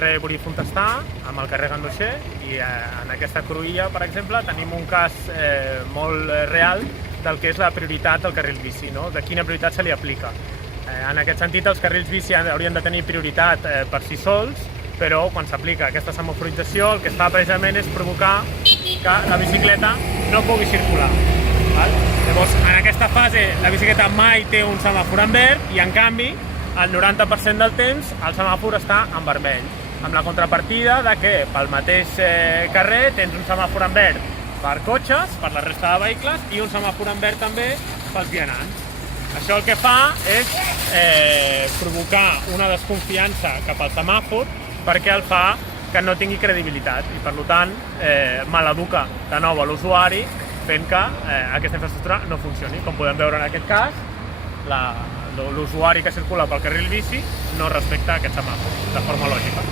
carrer Borí-Fontestà, amb el carrer Gandoixer, i en aquesta cruïlla, per exemple, tenim un cas molt real del que és la prioritat del carril bici, no? De quina prioritat se li aplica. En aquest sentit, els carrils bici haurien de tenir prioritat per si sols, però quan s'aplica aquesta semaforització el que es fa precisament és provocar que la bicicleta no pugui circular. Llavors, en aquesta fase, la bicicleta mai té un semàfor en verd i, en canvi, el 90% del temps el semàfor està en vermell, amb la contrapartida de que pel mateix carrer tens un semàfor en verd per cotxes, per la resta de vehicles, i un semàfor en verd també pels vianants. Això el que fa és provocar una desconfiança cap al semàfor perquè el fa que no tingui credibilitat i, per tant, maleduca de nou a l'usuari fent que aquesta infraestructura no funcioni. Com podem veure en aquest cas, l'usuari que circula pel carril bici no respecta aquest semàfor de forma lògica.